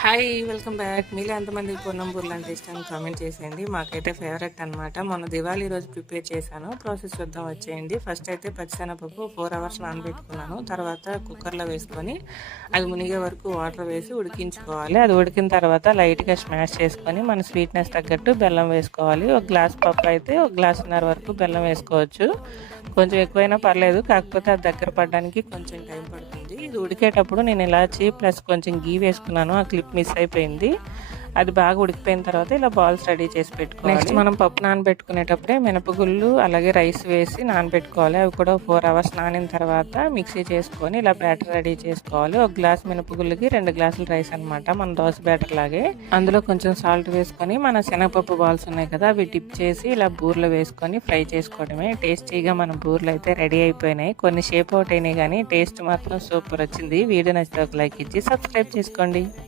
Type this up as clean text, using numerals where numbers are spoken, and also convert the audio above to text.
Hi welcome back. మీలో ఎంతమందికి పూర్ణం బూరెలు అంటే ఇష్టం కామెంట్ చేసేయండి. మాకైతే ఫేవరెట్ అనమాట. మొన్న దివాళీ రోజు ప్రిపేర్ చేశాను. ప్రాసెస్ చూద్దాం వచ్చేయండి. ఫస్ట్ అయితే పచ్చిశనగపప్పు 4 అవర్స్ నానబెట్టుకున్నాను. తర్వాత కుక్కర్లో వేసుకొని అది మునిగే వరకు వాటర్ వేసి ఉడికించుకోవాలి. అది ఉడికిన తర్వాత లైట్గా స్మాష్ చేసుకొని మన స్వీట్నెస్ తగ్గట్టు బెల్లం వేసుకోవాలి. ఒక గ్లాస్ పప్పు అయితే 1 గ్లాసున్నర వరకు బెల్లం వేసుకోవచ్చు. కొంచెం ఎక్కువైనా పర్లేదు, కాకపోతే అది దగ్గర పడడానికి కొంచెం టైం పడుతుంది. ఇది ఉడికేటప్పుడు నేను ఇలాచి ప్లస్ కొంచెం గీ వేసుకున్నాను. ఆ క్లిప్ మిస్ అయిపోయింది. అది బాగా ఉడికిపోయిన తర్వాత ఇలా బాల్స్ రెడీ చేసి పెట్టుకోవాలి. నెక్స్ట్ మనం పప్పు నానబెట్టుకునేటప్పుడే మినపగుళ్ళు అలాగే రైస్ వేసి నానబెట్టుకోవాలి. అవి కూడా 4 అవర్స్ నానిన తర్వాత మిక్సీ చేసుకొని ఇలా బ్యాటర్ రెడీ చేసుకోవాలి. 1 గ్లాస్ మినపగుళ్ళకి 2 గ్లాసులు రైస్ అనమాట, మన దోశ బ్యాటర్ లాగే. అందులో కొంచెం సాల్ట్ వేసుకొని మన శనగపప్పు బాల్స్ ఉన్నాయి కదా, అవి డిప్ చేసి ఇలా బూరెలు వేసుకొని ఫ్రై చేసుకోవడమే. టేస్టీగా మన బూరెలు అయితే రెడీ అయిపోయినాయి. కొన్ని షేప్ అవుట్ అయినాయి కానీ టేస్ట్ మాత్రం సూపర్ వచ్చింది. వీడియో నచ్చితే ఒక లైక్ ఇచ్చి సబ్స్క్రైబ్ చేసుకోండి.